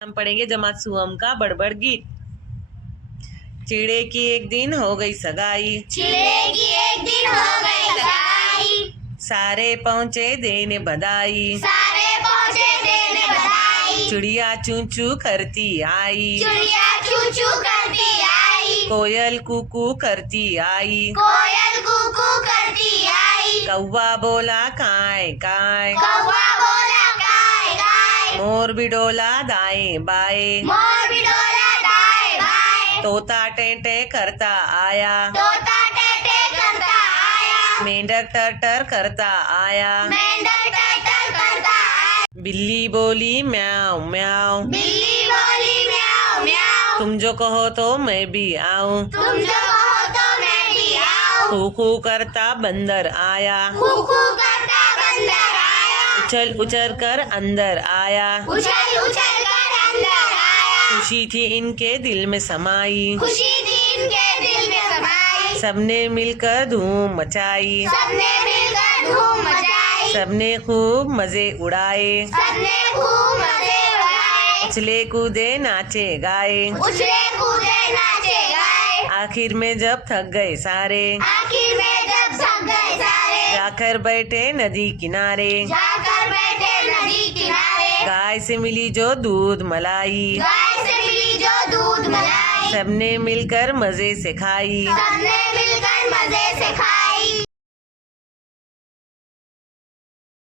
हम पढ़ेंगे जमात सुअम का बड़बड़ गीत। चिड़े की एक दिन हो गई सगाई, चिड़े की एक दिन हो गई सगाई, सारे पहुँचे देने बधाई, सारे पहुँचे देने बधाई। चिड़िया चू चू करती आई, चिड़िया चू चू करती आई, कोयल कुकू करती आई, कोयल कुकू करती आई। कौवा बोला काय काय, कौवा बोला काय काय, मोर भी डोला दाएं बाएं, मोर भी डोला दाएं बाएं। तोता टेंटे करता आया, तोता टेटे करता आया, मेंढक टर करता आया, मेंढक टर करता आया। बिल्ली बोली म्याऊं म्याऊं, बिल्ली बोली म्याऊं म्याऊं, तुम जो कहो तो मैं भी आऊं। तुम जो कहो तो मैं भी आऊं। खू खू करता बंदर आया, खूखू करता बंदर आया, उछल उछल कर अंदर आया, उछल उछल कर अंदर आया। खुशी थी इनके दिल में समाई, खुशी थी इनके दिल में समाई, सबने मिलकर धूम मचाई, सबने मिलकर धूम मचाई, सबने खूब मजे उड़ाए, सबने खूब मजे उड़ाए। उछले कूदे नाचे गाए, उछले कूदे नाचे गाए, आखिर में जब थक गए सारे, आखिर में जब थक गए सारे, जाकर बैठे नदी किनारे, जाकर बैठे नदी किनारे। गाय से मिली जो दूध मलाई, गाय से मिली जो दूध मलाई, सबने मिलकर मजे से खाई, सबने मिलकर मजे से खाई।